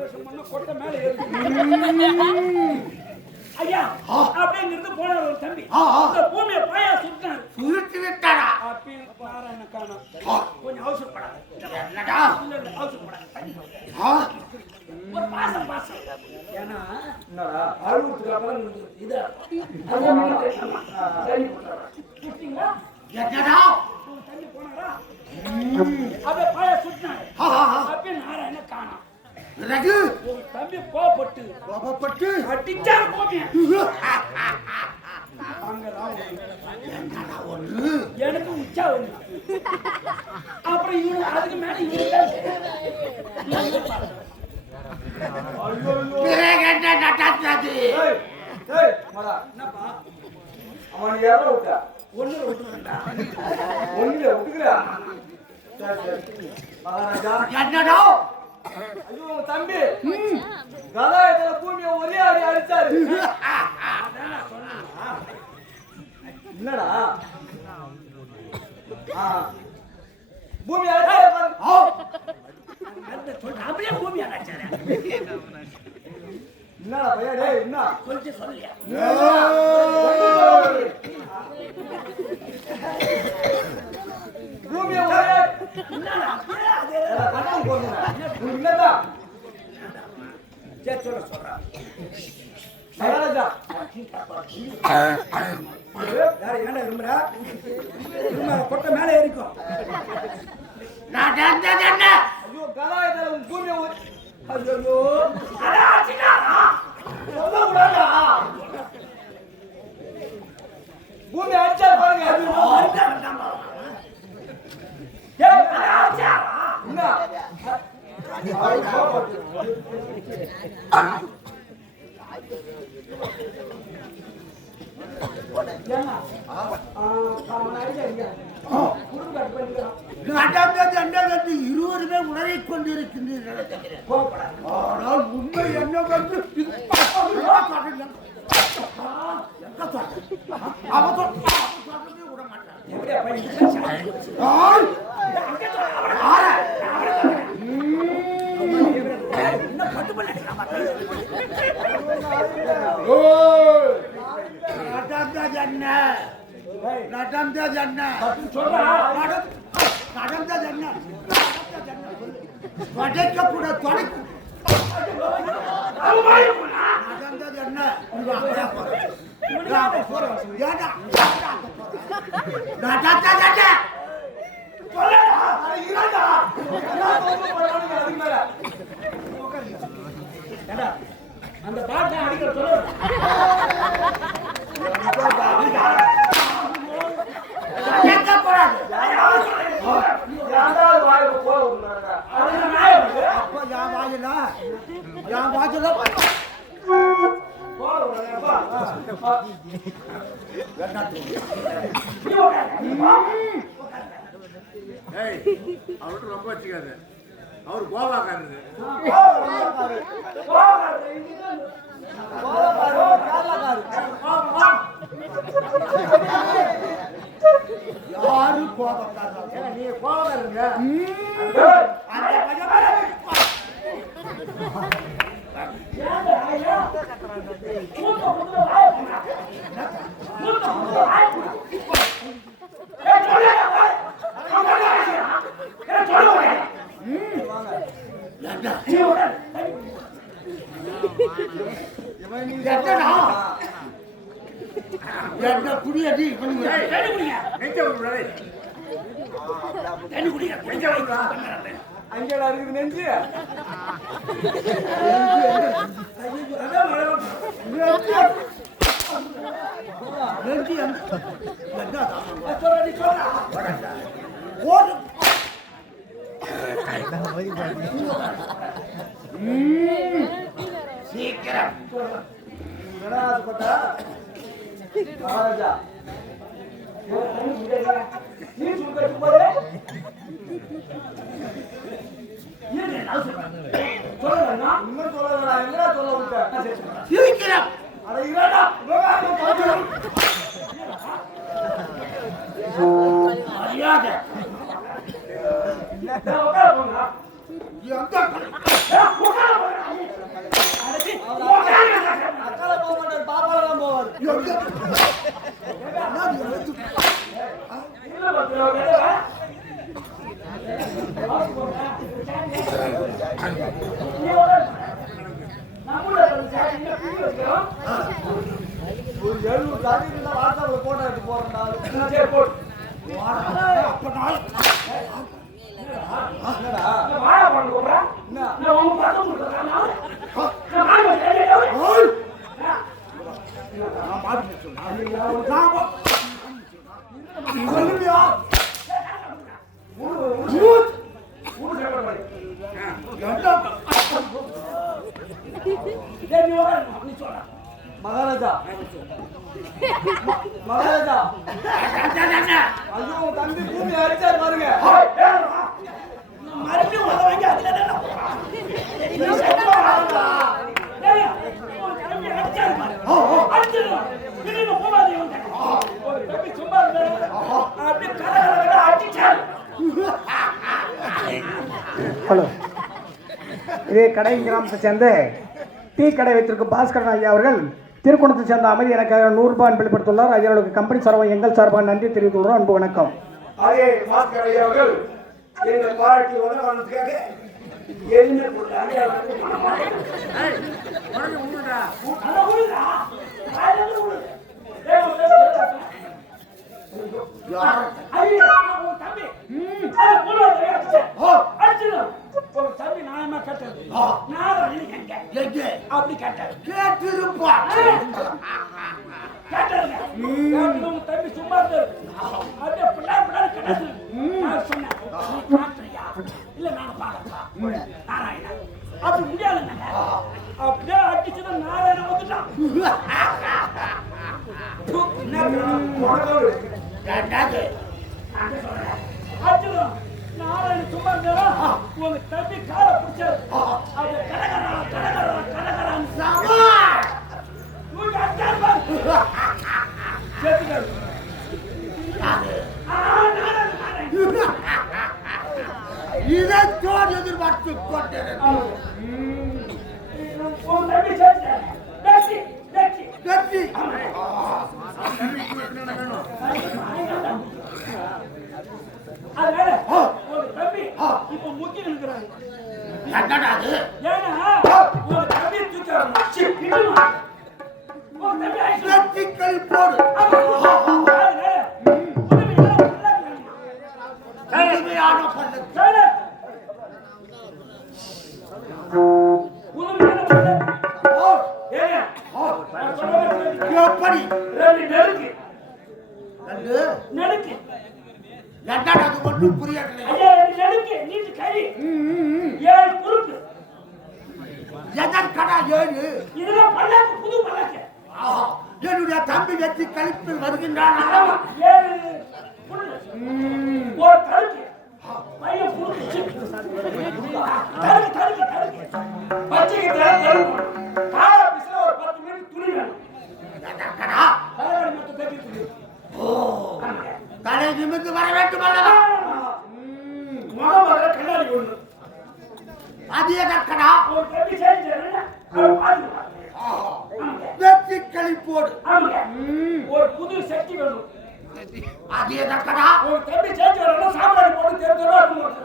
Operation பண்ண கொட்டை மேல ஏறி ஐயா அப்படிங்கிறது போனார் ஒரு தம்பி அந்த பூமியை பாயா சுருட்டி விட்டாரா அப்படி நாராயண காணோம் கொஞ்சம் அவசரப்படாது என்னடா அவசரப்படாது ஒரு பாசம் ஏன்னா அழுவுறதுக்கு அப்புறம் இது என்னடா தண்ணி போனாரா அப்படியே பாயா சுட்டினாரு அப்படியே நாராயண காணோம் தம்பி கோபப்பட்டு அடிச்சாரு பூமியை எனக்கு உச்சா ஒண்ணு அப்புறம் இவரு அதுக்கு மேல அவன் எவ்வளவு விட்டா ஒண்ணு விட்டுறா ஒண்ணு விட்டுக்கிறா என்னடா ஐயோ தம்பி கதாயத்துல பூமியை ஒரே அடி அடிச்சாரு என்னடா பூமி அப்படியே பூமி அடிச்சாரு என்னடா பையா டேய் என்ன கொஞ்சம் சொல்லியா பூமியை ஒரே கண்ணம் போடுங்க என்னடா சொல்றா மகாராஜா வேற ஏன்டா இருமுறா கொட்டை மேல ஏறிக்கும் ஐயோ கலாயத்துல பூமியை ஐயோ பூமி அடிச்சா பாருங்க இருவருமே உணரை கொண்டிருக்கின்றீர்கள் ஆனால் உண்மை என்ன வந்து விட அந்த பாட்டை அடிக்கிற சொல்ல அவரு ரொம்ப வச்சுக்காது அவரு கோவாக்காரரு யாரு கோபக்காரங்க நீ கோபக்காரங்க குடியடி அங்கே இருக்குது நெஞ்சு சீக்கிரம் மகாராஜா மரியாதை ஒரு 700 ஜாதி இருந்தா வாட்ஸ்அப்ல போட்டோ எடுத்து போறேன்டா. சரி போடு. அப்ப நாள் என்னடா? வாழை பண்ணு கூப்பிடுறா. என்ன? நான் உங்க பக்கம் கொடுக்குறேன். நான் வாழை பண்ணு. நான் பாத்து சொன்னா சொல்லுவியா? மகாராஜா மகாராஜா ஐயோ தம்பி பூமி அடிச்சாரு பாருங்க. மறுபடியும் உத வாங்கி அதுல ஹலோ, இதே கடை கிராமத்தை சேர்ந்த டீ கடை வைத்திருக்கும் பாஸ்கரன் ஐயா அவர்கள் திருக்குணத்தை சேர்ந்த அமைதி எனக்கு 100 ரூபாய் வெளிப்படுத்தியுள்ளார். ஐயாவுக்கு கம்பெனி சார்பாக எங்கள் சார்பாக நன்றி தெரிவித்துள்ளோம். அன்பு வணக்கம். அதே பாஸ்கர் ஐயா அவர்கள் எங்கள் பாராட்டி உதவானதுக்காக என்ன கொடுத்தாங்க? அப்படி கேட்டாரு. தம்பி சும்மா இல்ல நான் பாடப்பா நாராயணா அப்படி முடியாதுங்க. அப்படியே அடிச்சுதான் நாராயண வந்துட்டான். நாராயண சும்மா இருந்தா உங்க தம்பி காலை பிடிச்சாரு. அது கடகரா கடகரா கடகரான்னு இதோடு எதிர்பார்த்து கொண்டேன். அதனால ஒரு தம்பி இப்ப முக்கி நிற்கிறாங்க. ஏன்னா ஒரு தம்பி தூக்கி போடு. எப்படி நெடுக்கு அது மட்டும் புரியவில்லை. நெடுக்கு நீட்டு கறி 7 குறுக்கு எதற்கடா 7? இதெல்லாம் பல்லாக்கு புது பல்லாக்கு. என்னுடைய தம்பி வெற்றி கழிப்பில் வருகின்றான். 7 புல்லு ஒரு கருக்கு பையன் புடுச்சு கருக்கு கருக்கு கருக்கு பச்சைக்கு கருக்கு கால பிஸ்ல ஒரு 10 மினிட் துணி வேணும். எதற்கடா தலைவலி மட்டும் கட்டி துணி. தலை நிமிர்ந்து வர வேண்டும் அல்லவா? முகமதுல கண்ணாடி ஒண்ணு. அது எதற்கடா? ஒரு கட்டி செஞ்சேன்னா அது பாத்துக்கலாம். வெற்றி கழிப்போடு ஒரு புது சக்தி வேணும். அது எதற்கடா? ஒரு தம்பி சேர்த்து வரணும். சாப்பாடு போட்டு தெரிஞ்சவா இருக்கும்.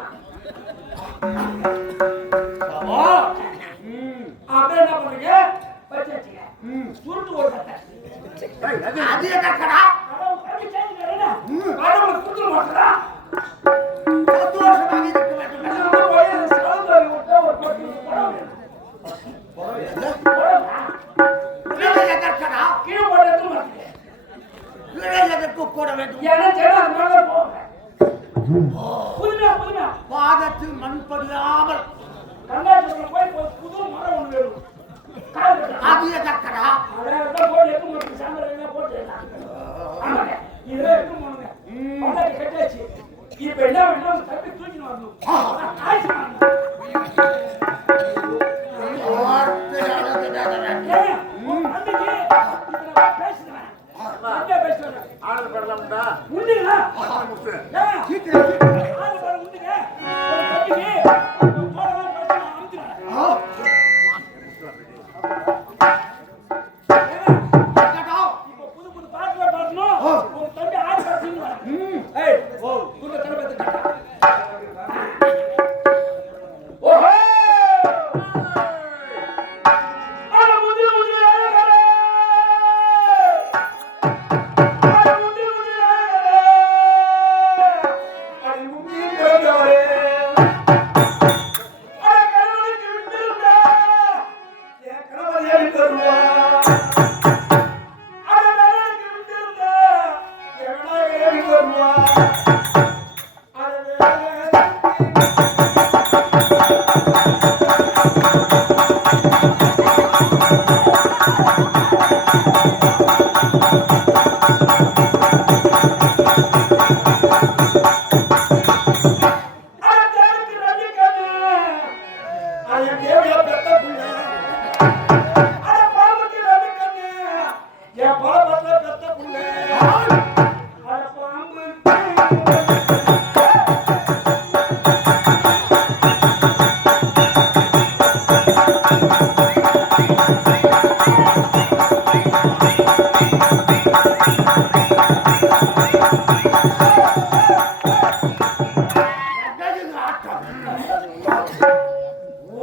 அப்படியே என்ன பண்றீங்க? பச்சாச்சிங்க சுருட்டு ஒரு கட்டை. அது எதற்கடா? தம்பி சேர்த்து வரணும். கடவுளை குடுத்து மாட்டா சந்தோஷமாக இருக்க வேண்டும். எதற்கடா? கீழே போட்டு எடுத்து மாட்டீங்க. எதற்கு போட வேண்டும்? ஏன்னா ஜெயம் அது மேலே போங்க. புதுமையா புதுமையா பாதத்தில் மண் படியாமல் கண்ணாடிக்குள்ள போய் புது மரம் ஒண்ணு வேணும். அது எதற்கடா? அதான் போட்டு எடுத்து மாட்டீங்க. சாம்பல் போட்டு ஆமாங்க இதெல்லாம் எடுத்து போனுங்க. பல்லாக்கு கட்டியாச்சு. இப்ப என்ன வேணும்? தம்பி தூக்கின்னு வரணும். ஆயிடுச்சு வரணும். ஆடல் படலாம்டா. உண்டுங்களா? சீக்கிரம் ஆடல் படம் உண்டுங்க. ஒரு தம்பிக்கு போடலாம் பேசலாம் அமுத்துறேன். இப்போ புது புது பாட்டுல பாடணும். ஒரு தம்பி ஆடி பாடுறீங்க. ஏய் ஓ புது தடவை ஓஹோ வருவா அட நரனுக்கு விட்டிருந்த என் விநாயகர் வருவா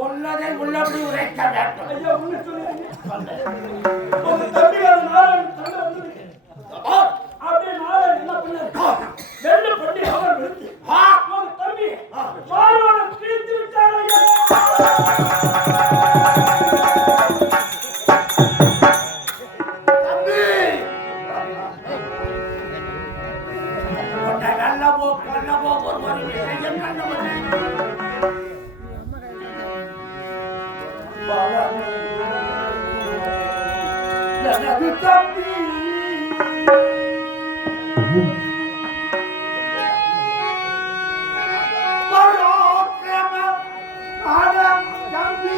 உள்ளதை உள்ளபடி உரைக்க வேண்டும். ஐயா உள்ள சொல்லுங்க உங்க தம்பி அது நாராயணன் தள்ள வந்திருக்கு அப்படியே நாராயணன் என்ன பண்ணாரு வெள்ள பண்ணி அவர் விழுந்து உங்க தம்பி வாயோட கிழித்து விட்டார் ஐயா தம்பி, உன்னை நல்ல போ ஒரு விஷயம் கண்டவனே. எனது தம்பி பராக்கிரம ஆன தம்பி.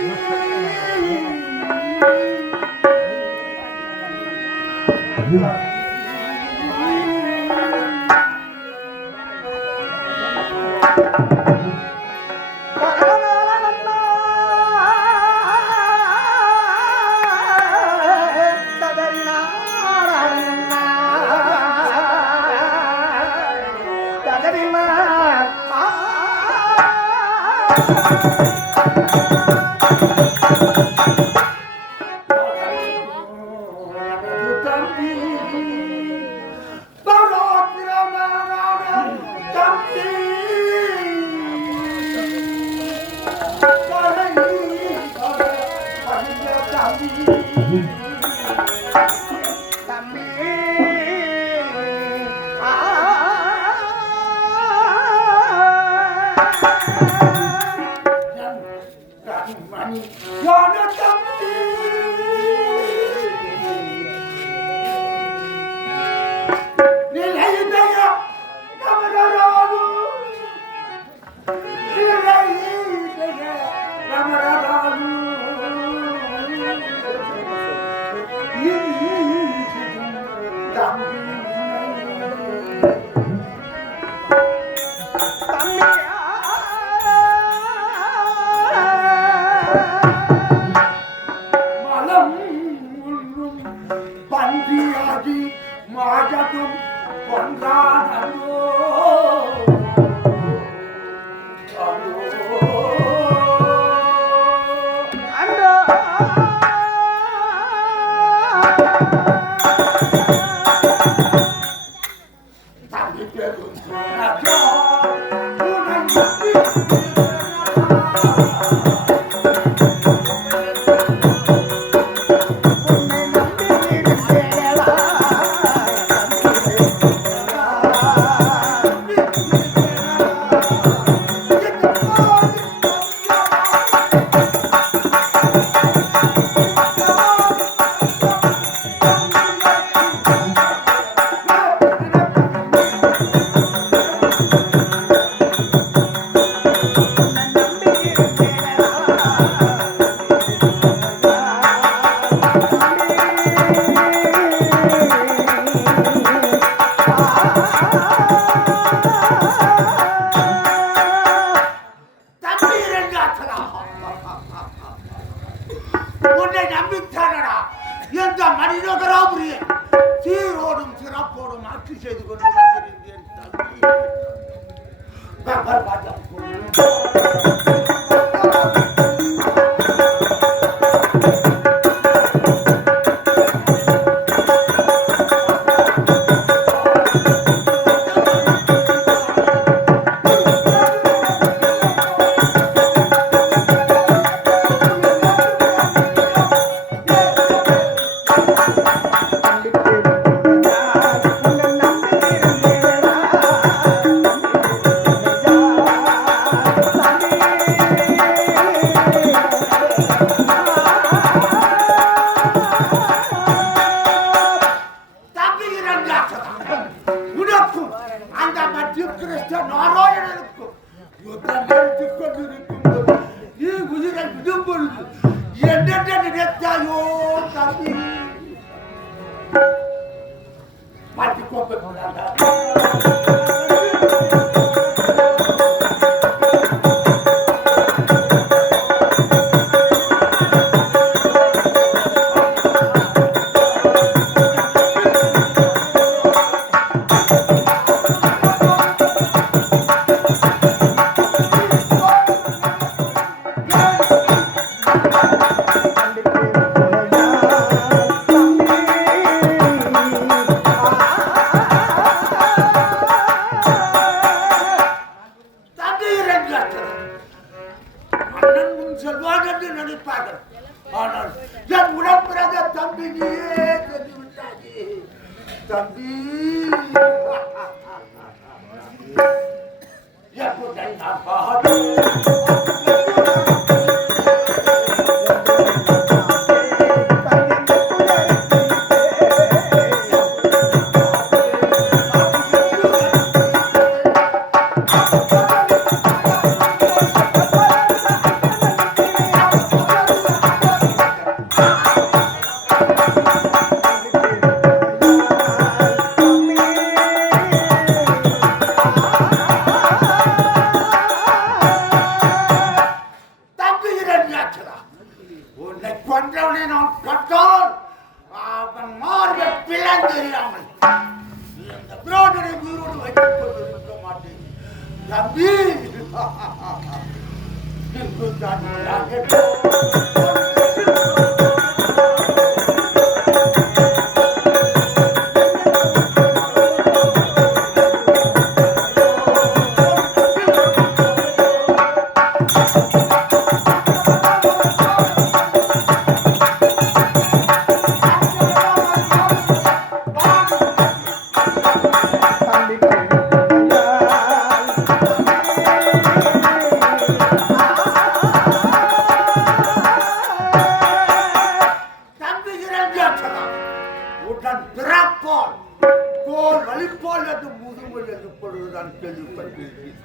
பன்றியாகி மாஜடும் கொண்டானோ தம்பி பேரு உன்னை நம்பித்தானடா எந்த மனிதகராபுரியன் சீரோடும் சிறப்போடும் ஆட்சி செய்து கொண்டு வந்திருந்தேன் தம்பி. நினைத்தாயோ தம்பி மாட்டி கோப்பை போடாத. தம்பி இரண்டார்கள் அண்ணன் முன் செல்வான் என்று நினைப்பார்கள் ஆனால் என் உடம்பிறந்த தம்பி நீயே சென்று விட்டாயே தம்பி எப்போதை நான் பார்த்தேன். தம்பி இரண்டார்களா உன்னை கொன்றவனை நான் கட்டால் அவன் மார்பை பிளந்தெறியாமல் இந்த பிராணனை உயிரோடு வைத்துக் கொண்டிருக்க மாட்டேன் தம்பி இங்கு தான் தம்பி இரண்டார்களா உடன் பிறப்பால் தோல் வலிப்பால் என்று முதுமை என்று பொழுதுதான் கேள்விப்பட்டிருக்கிறேன்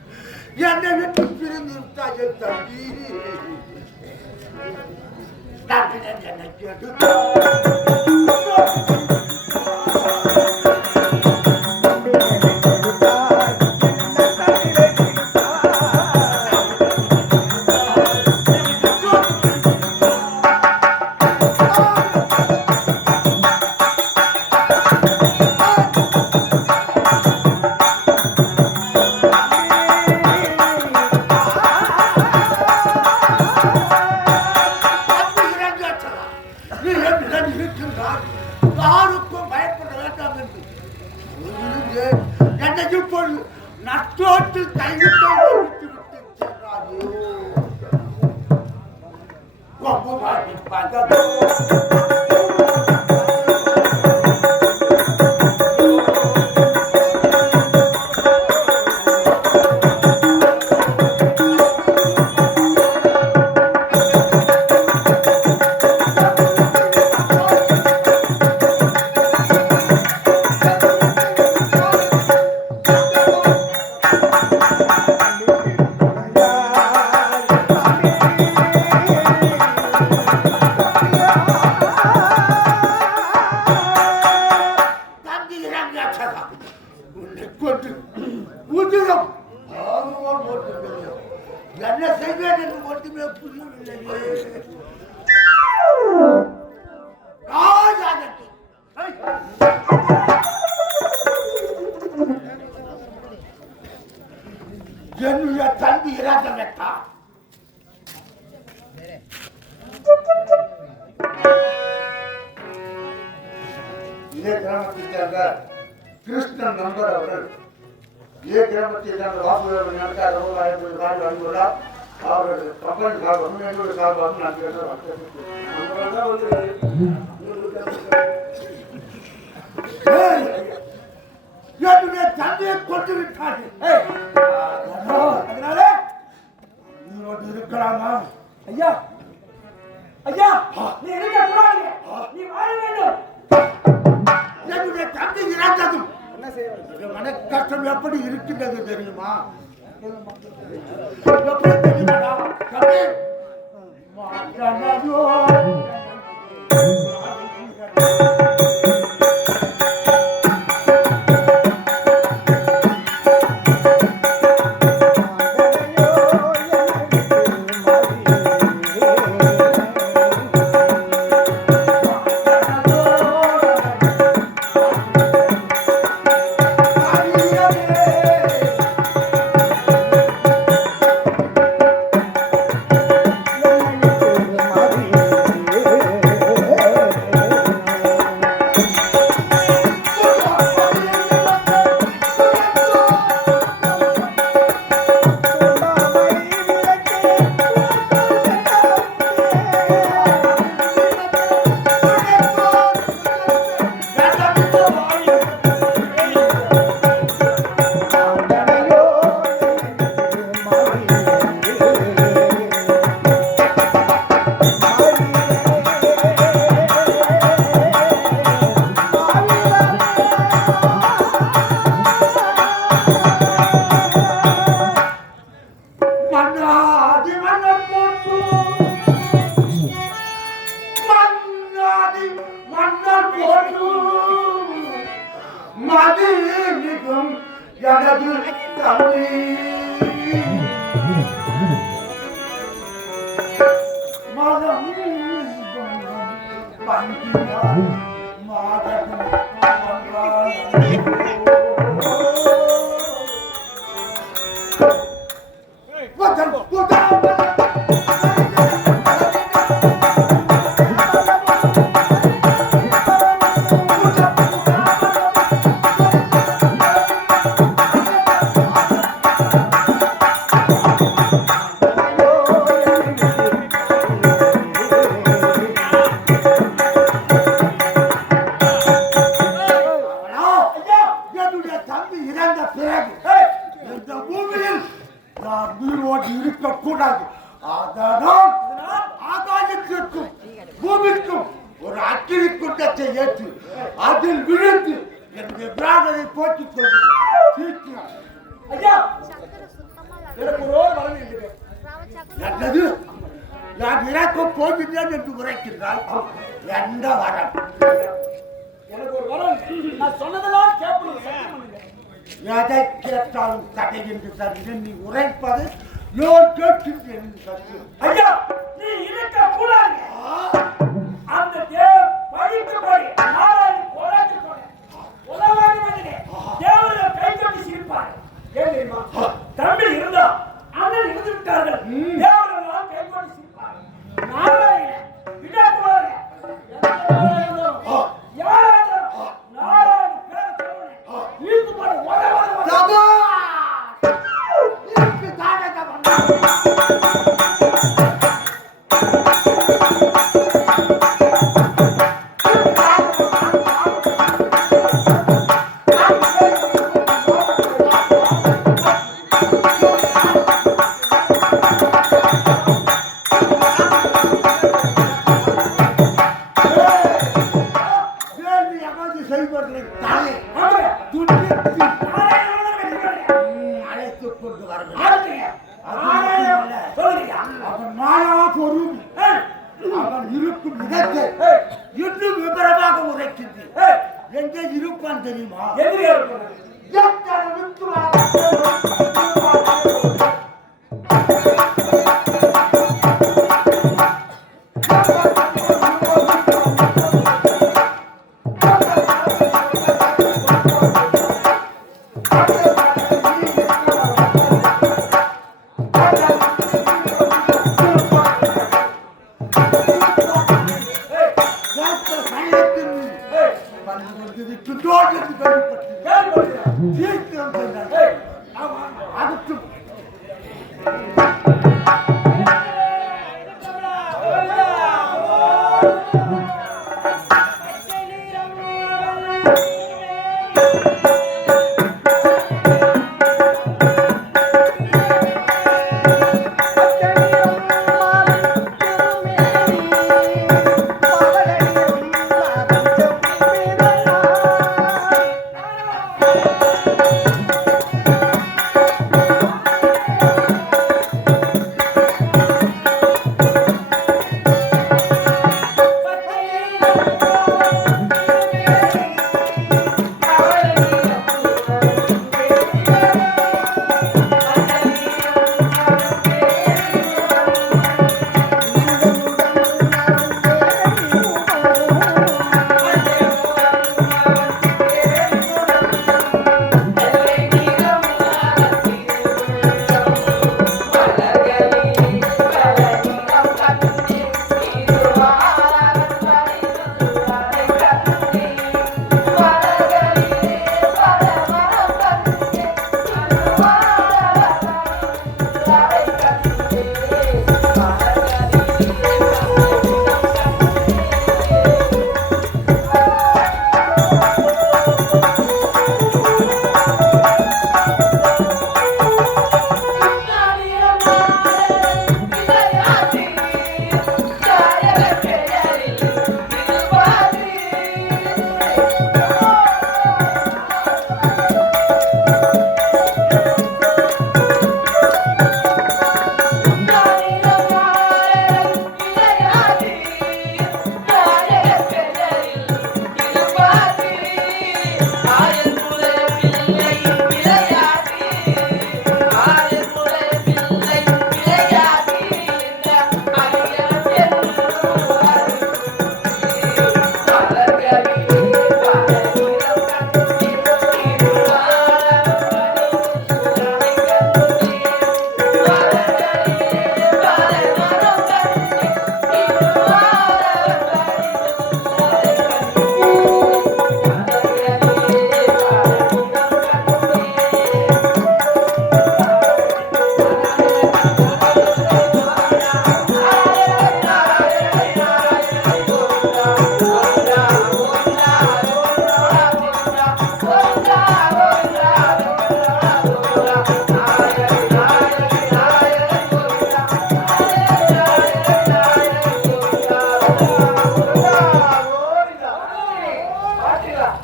என்னை விட்டு பிரிந்து விட்டாயே தம்பி நான் என்னை கேட்டு தம்பி இரண்டார்களா நீ என்னிடம் இருக்கின்றாய் யாருக்கும் பயப்பட வேண்டாம் என்று சொல்லியிருந்தே என்னை இப்பொழுது நட்டோட்டில் கைவிட்டு விட்டு சென்றாயோ கொம்பு மாட்டி பார்த்தா தம்பி இரண்டார்களா உன்னை கொண்டு உதிரம் ஆர்வம் போட்டுள்ளது என்ன செய்வேன் என்று ஒன்றுமே புரியவில்லையே ராஜானி என்னுடைய தம்பி இறந்தவட்டா இதே கிராமத்தைச் சேர்ந்த கிருஷ்ணன் நண்பர் அவர்கள் இதே கிராமத்தைச் சேர்ந்த வாசுதேவன் எனக்காக ரூபாய் 50 கார்டு வாங்கியுள்ளார் அவர்கள் கம்பெனி சார்பாக எங்களுடைய சார்பாக நான் என்னுடைய தந்தையை கொண்டு விட்டார்கள் அதனால உயிரோடு இருக்கலாமா ஐயா ஐயா நீ இருக்க கூடாது. நீ வாழ வேண்டும். என்னுடைய தந்தை இறந்ததும் என்ன செய்ய மன கஷ்டம் எப்படி இருக்கின்றது தெரியுமா எப்படி தெரியுமா தம்பி மாற்றமோ எனது தம்பி மனம் பண்டினார் மாதம் என்னுடைய தம்பி இறந்த பிறகு இந்த பூமியில் நான் உயிரோடு இருக்கக்கூடாது. அதனால் ஆகாயத்திற்கும் பூமிக்கும் ஒரு அக்கினி குண்டத்தை ஏற்று அதில் விழுந்து என்னுடைய பிராணனை போக்கிக் கொள்கிறேன். ஐயா எனக்கு ஒரு வரம் இருக்குது. என்னது? நான் இறக்க போகிறேன் என்று உரைக்கிறார். எந்த வரம்? எனக்கு ஒரு வரம் இருக்கு. நான் சொன்னதெல்லாம் கேட்பீங்க, சத்தியம் பண்ணுங்க. எதை கேட்டாலும் கதை என்று தருகிறேன். நீ உரைப்பது நான் கேட்கின்றேன் என்று தருகிறேன். ஐயா நீ இருக்க கூடாது. அந்த தேவ படித்து போய் நாராயணி போராட்டு போய் உலகாடி வந்து தேவர்கள் கை கட்டி சிரிப்பார். ஏன் தெரியுமா? தம்பி இருந்தா அண்ணன் இருந்து விட்டார்கள். தேவர்கள் எல்லாம் கை கட்டி சிரிப்பார். நாராயண விடக்கூடாது. நாராயண பேர சொல்லுங்க. இழுத்து போட சபா! இதுக்கு தானே செய்வதில்லை தானே துணித்து அழைத்துக் கொண்டு வருகிறேன். அவன் மாயாபொருள் அவன் இருக்கும் இடத்தை இன்னும் விபரமாக உரைக்கின்றேன். எங்கே இருப்பான் தெரியுமா? எத்தனை அதுக்கும்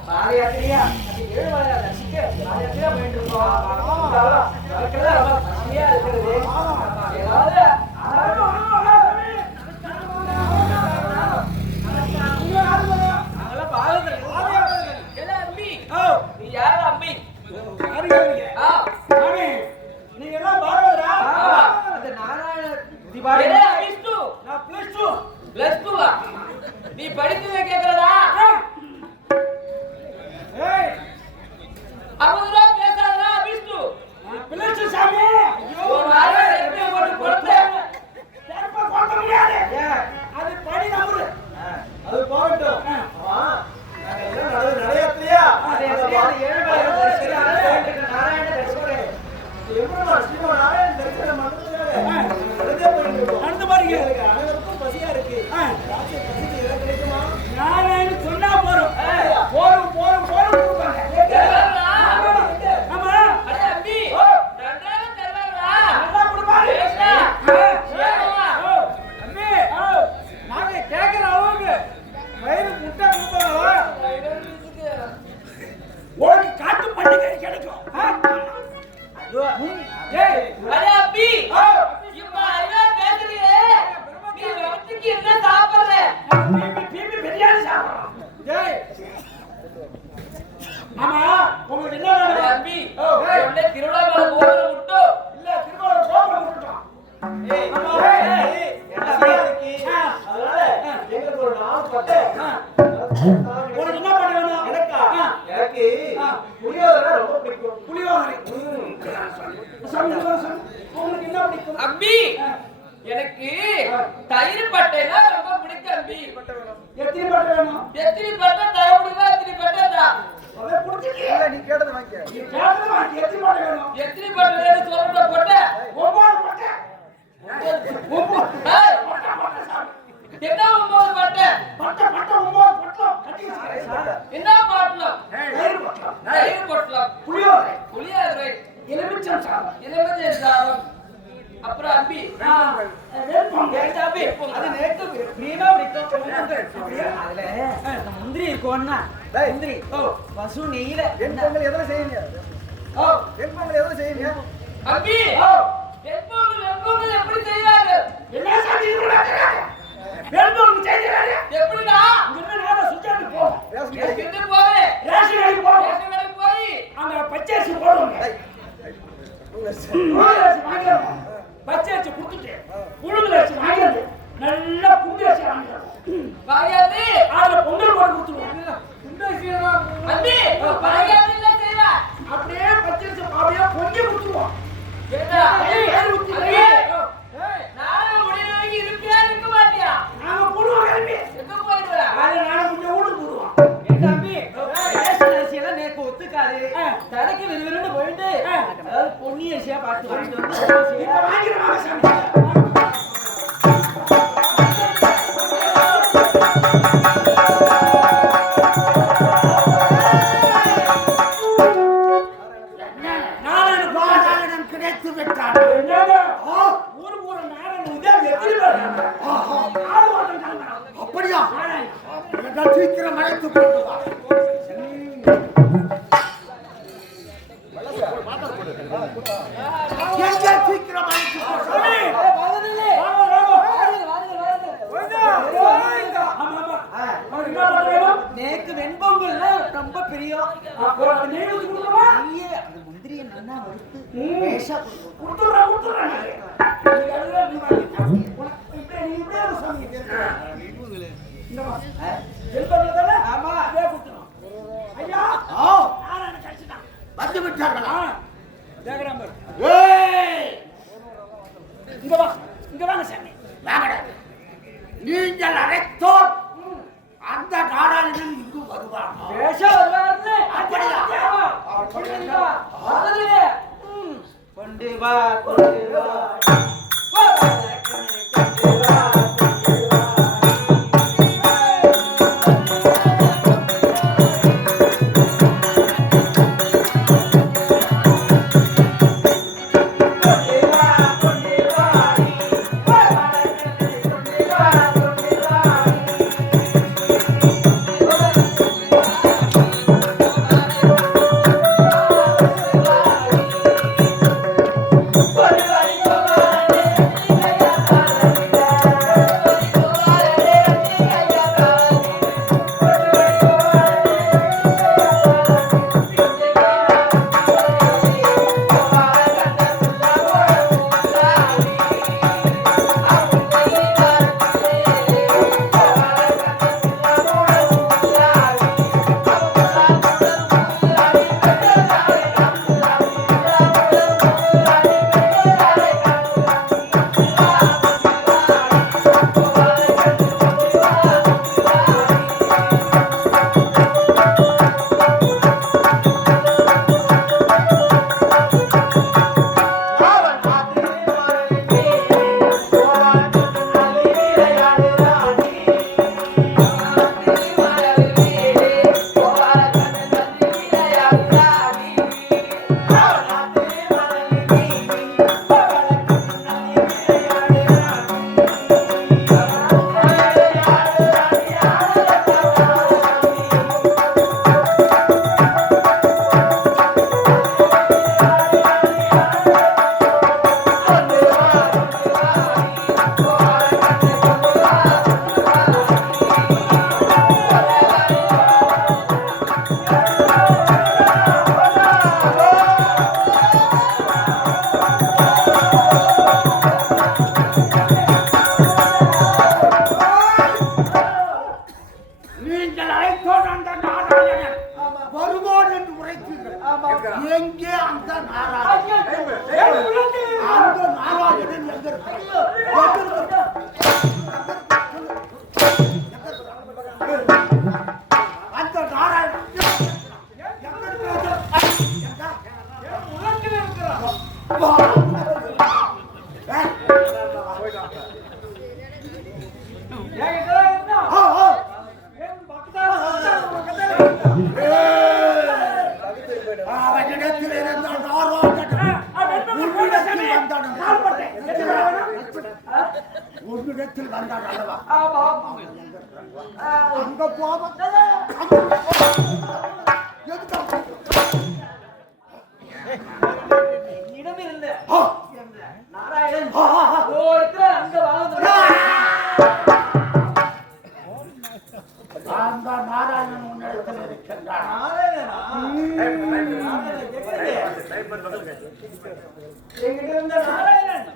பாதயாத்திரையா அது ஏழுமலையா ரசிக்க பாதயாத்திரையா போயிட்டு இருக்கோம். நமக்கெல்லாம் ரொம்ப பசியா இருக்கிறது. ஏதாவது நாங்கெல்லாம் பாதங்கள் எல்லாம் அம்பி. நீ யாரு அம்பி? ஆ. நீங்க எல்லாம் பாரதரா? ஆமா. அந்த நாராயண ஏலே, விஷ்ணு. நான் +2 +2 வா? நீ படிக்கவே கேக்குறதா? ஏய் 50 ரூபா பேசாதடா விஷ்ணு. +2 சாமி. ஒரு நாளே எப்படியும் போட்டு கொடுத்தேன். ஏப்பா கொட்ட முடியாது. அது படி நம்பரு. அது போகட்டும். ஆமா. நாங்க எல்லாம் நடையாத்திரையா? அது ஏழுமலை தரிசனம் நாராயண தரிசனம். எப்படிமா ஸ்ரீமோ நாராயண தரிசனம் பண்றதுக்காக நடந்தே போயிட்டு இருக்கோம். நடந்து பாருங்க. அனைவருக்கும் பசியா இருக்கு. ராத்திரி பசிக்கு எல்லாம் கிடைக்குமா? நாராயண சொன்னா போறோம். போறோம் கொடுப்பாங்க. ஆமா. அட அம்பி. நன்றாக தருவாங்களா? நல்லா கொடுப்பாரு. பேசுடா. ஏமா? அண்ணே, நாங்க கேக்குற அளவுக்கு வயிறு முட்டை கொடுப்பாங்களா? உனக்கு காட்டு பண்டிகை கிடைக்கும். ஏய், அட அம்பி. இப்ப ஐயா பேசுறியே. நீ வயிற்றுக்கு என்ன சாப்பிடுற? பிபி பிரியாணி சாப்பிடுறோம். ஏய், ஆமா, உங்களுக்கு என்ன அட வேணும்? அம்பி. உடனே திருவிழா மேல கோபுரம் விட்டு. இல்ல, திருக்கோவில் கோபுரம் விட்டுட்டோம். ஏய், என்ன இருக்கு? அதனால எங்களுக்கு ஒரு 4 பட்டை. உனக்கு என்ன பண்ண வேணும்? எனக்கா? எனக்கு புளியோதரை ரொம்ப பிடிக்கும். புளியோதரை. உங்களுக்கு என்ன பிடிக்கும்? அம்பி. எனக்கு தயிர் பட்டைனா ரொம்ப பிடிக்கும் அம்பி. எத்தனை பட்டை வேணும்? எத்தனை பட்டை தர முடியுமா? எத்தனை பட்டை தான்? அதை கொடுத்துட்டியே. நீ கேட்டது வாங்கிக்க. நீ கேட்டது வாங்கி. எத்தனை பட்டை வேணும்? எத்தனை பட்டை வேணும் சொல்லுடா பட்டை. 9 பட்டை. 9. ஏய், பட்டை சாமி. என்ன 9 பட்டை? பட்டை 9 பட்டை. கட்டி வச்சுக்கிறேன். என்ன பாட்டலம்? தயிர் பட்டை. தயிர் பட்டலம். புளியோதரை. புளியோதரை. எலுமிச்சம் சாதம். எலுமிச்சை சாதம். அப்புறம் அம்பி. வேப்பம். அது நேத்து மீனா பிடிக்கும். அதுல முந்திரி இருக்கும்னா முந்திரி பசு நெய்யில வெண்பொங்கல் எதுல செய்யுங்க? வெண்பொங்கல் எதுல செய்யுங்க? அம்பி. வெண்பொங்கல் எப்படி செய்வாங்க? என்ன சாமி இது கூட தெரியாது? வெண்பொங்கல் செய்யறாரு. எப்படிடா? இங்க நேரா சுத்திட்டு போ. எங்க போவே? ரேஷன் கடைக்கு போ. ரேஷன் கடைக்கு போய் அங்க பச்சரிசி போடுவாங்க. பச்சரிசி கொடுத்துட்டு புழுங்கல் அரிசி வாங்கிடுது. நல்லா புண்டி அரிசி வாங்கிடுது. வாயாதி. அதுல பொங்கல் போட்டு கொடுத்துருவோம். புண்டி அரிசி அம்பி. வாயாதி இல்ல செய்வா. அப்படியே பச்சரிசி அப்படியே பொங்கி கொடுத்துருவோம். ஏடா? ஏய், அம்பி. நானும் முடிய வாங்கி இருப்பியா இருக்க மாட்டியா? நாங்க போடுவோம் கிளம்பி. எங்க போயிடுவ? அதை நானும் கொஞ்சம் ஊருக்கு போடுவோம். தம்பி ரேஷன் அரிசி எல்லாம் நேக்கு ஒத்துக்காது கடைக்கு விறுவிறுன்னு போயிட்டு அதாவது பொன்னி அரிசியா பார்த்து வாங்கிட்டு வந்து இப்ப வாங்கிடுவாங்க சாமி. நாராயணன் கிடைத்து விட்டான். ஊருக்கு ஒரு நாராயணன் உதவி எத்தனை பேர் இருக்காங்க? ஆளு ஓட்டம் கிளம்புறான். அப்படியா? சீக்கிரம் அழைத்து கொண்டு வா. எங்க சீக்கிரம் அழைத்து நேக்கு வெண்பொங்கல்ல ரொம்ப பிரியம் அந்த முந்திரியை நல்லா வறுத்து லேசா கொடுக்கும். ஆமா ஐயா வந்து விட்டார்களா? இங்க வாங்க சாமி. நீங்கள் அழைத்தோர் அந்த நாடாளும் இங்கு வருவாங்க. கொண்டு வா கொண்டு வா கொண்டு வா நீங்கள் அழைத்தோர் அந்த நாராயணன் வருவோர் என்று உரைத்தீர்கள். எங்கே அந்த நாராயணன்? அந்த நாராயணன் எங்க இருக்கிறார்? அந்த நாராயணன் அவனிடத்தில் இருந்த உன்னிடத்தில் வந்தான் அல்லவா? அங்க போவ இடமிருந்த நாராயணன் ஒருத்தர் அங்க வாழ்ந்து அந்த நாராயணன் உன்னிடத்தில் இருக்கின்றான். எங்கிட்ட இருந்த நாராயணன்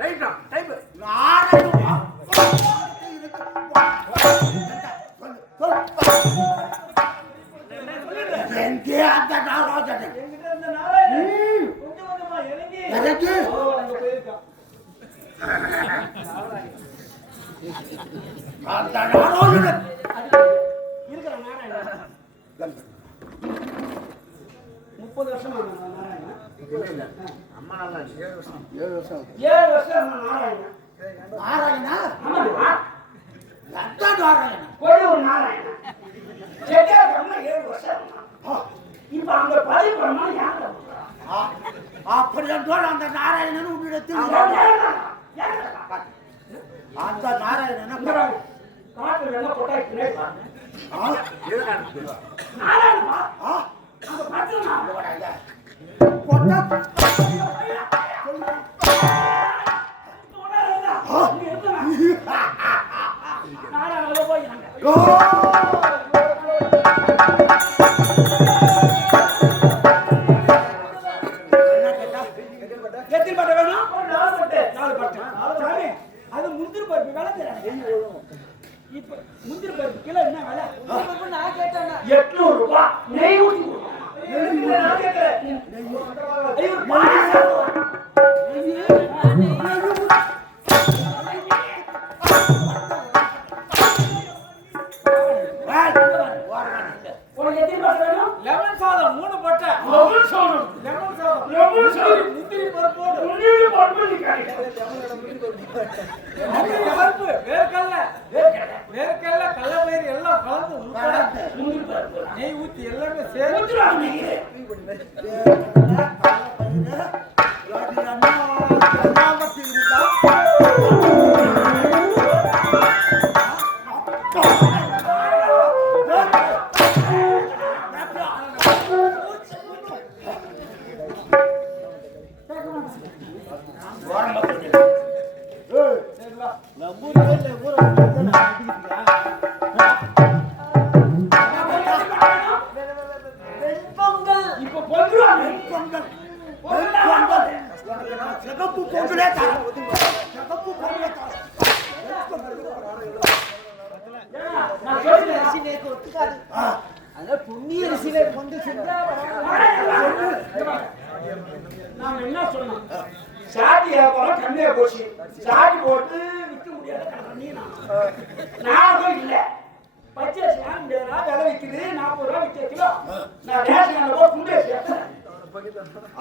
எங்கே அந்த நாராயணன்? எங்கிட்ட இருந்த நாராயணன் கொஞ்சம் கொஞ்சமா இறங்கி எனக்கு அங்க போயிருக்கான். அந்த நாராயணன் இருக்கிற நாராயணன் 30 வருஷம் நாராயணன் 7 வருஷம். 7 வருஷம் நாராயணன் நாராயணா? ஆமாம்மா. எந்த நாராயணன்? கொடியூர் நாராயணன். செட்டியார் கம்மா 7 வருஷம். இப்ப அங்க பதிவு பண்ணா யாரு? அப்படி என்றால் அந்த நாராயணன் உன்னிடத்தில் அந்த நாராயணன் காட்டு வெள்ள கொட்டாய் பின்னாடி பாருங்க. ஆ? நாராயணமா? ஆ? அங்க பாத்துமா? பொட்டா? நாராயண போய் ஓ! எத்தனை பட்டை வேணும்? 4 பட்டை. 4 பட்டை. சாமி, அது முந்திரி பருப்பு விலை தெரியாது. இப்ப முந்திரி பருப்பு கிலோ என்ன விலை? நான் கேட்டேன் 800 ரூபாய். நெய் ஊத்தி கொடுங்க. நான் கேட்கிறேன். ஐயோ, பாயாசம். உனக்கு எத்தனை பட்டை வேணும்? லெமன் சாதம் 3 பட்டை லெமன் சாதம். லெமன் சாதம் லெமன் சாதம். முந்திரி பருப்போடு முந்திரி பருப்பு நீ கிடையாது. முந்திரி பருப்பு வேர்க்கடலை வேர்க்கடலை கடலைப்பயிறு எல்லாம் கலந்து உட்பட முந்திரி பருப்பு. நெய் ஊத்தி எல்லாமே சேர்த்து ஊத்துறாங்க நெய். பொங்கல் இப்ப பொங்குறாங்க. சிகப்பு பொங்கலே தரம். சிகப்பு பொங்கலே தரம். நான் சொல்றேன். அரிசி நேக்கு ஒத்துக்காது அதனால பொன்னி அரிசியில கொண்டு செஞ்சா நாம என்ன சொன்னோம்? சாதி வியாபாரம் கம்மியா போச்சு. சாதி போட்டு விற்க முடியாத கண்ணீனா நானும் இல்ல. பச்சை சேம் விலை விற்குது 40 ரூபா விற்க கிலோ. நான் ரேஷன் கடையில போய் குண்டே சேர்த்தேன்.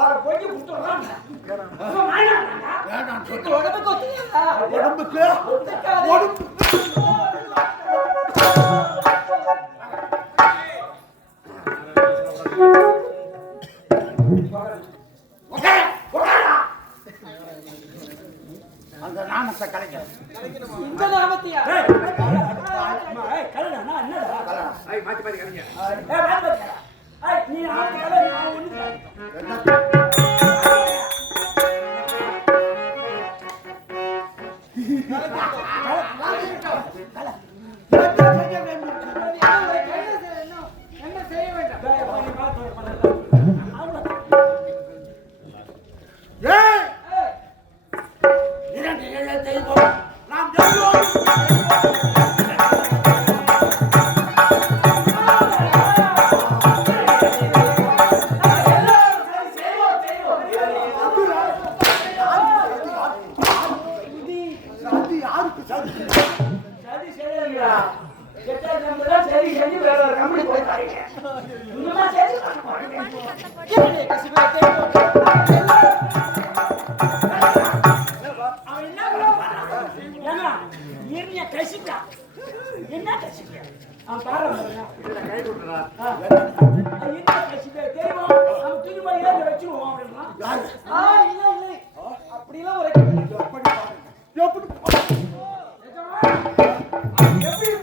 அதை போய் கொடுத்துடுறாங்க. வேண்டாம் சொல்லு. உடம்புக்கு ஒத்துக்காதா உடம்புக்கு ஒத்துக்காது உடம்பு அந்த நாமத்தை கலைக்க இந்த நாமத்தியா நீ ஆட்டு கலை நான் ஒண்ணு என்ன செய்ய வேண்டாம் ஏய் இரண்டு எழுத்தை போல் நாம் எல்லோரும் போறீங்க? இன்னுமா சரி பண்ண போறீங்க? என்னுடைய கசிவே தெய்வம். அவன் என்ன பண்ணுவான்? ஏன்னா, எரிய கசிப்பா. என்ன கசிப்பா? அவன் பாருங்க. என்ன கசிப்பா? தெய்வம், அவன் தூக்கி போய் ஏறி வச்சிருவோம் அப்படின்னா. இல்லை இல்லை அப்படிலாம் உரைக்க எப்படி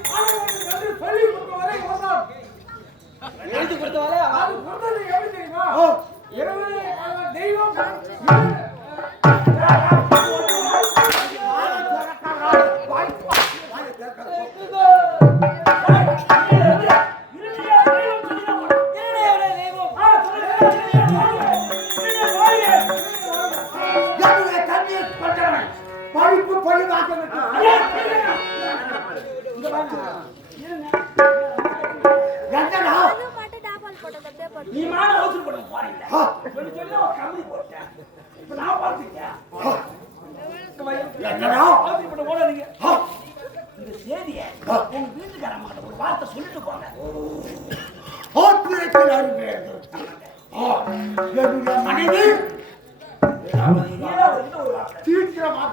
பாடுவது சொல்லி கொடுத்தவரை இவர்தான். எழுதி கொடுத்தவரை அது கொடுத்தது எப்படி தெரியுமா? இரவு தெய்வம் படிப்பு பழிவாக்க நீ மான அவசரம் பண்ண போறீங்க சொல்லி சொல்லி ஒரு கம்பி போட்டேன். இப்ப நான் பார்த்துக்கிட்டேன். அவசரம் பண்ண போடாதீங்க. இந்த செய்தியை உங்க வீட்டுக்காரம்மா ஒரு வார்த்தை சொல்லிட்டு போங்க. என்னுடைய மனைவி சீக்கிரமா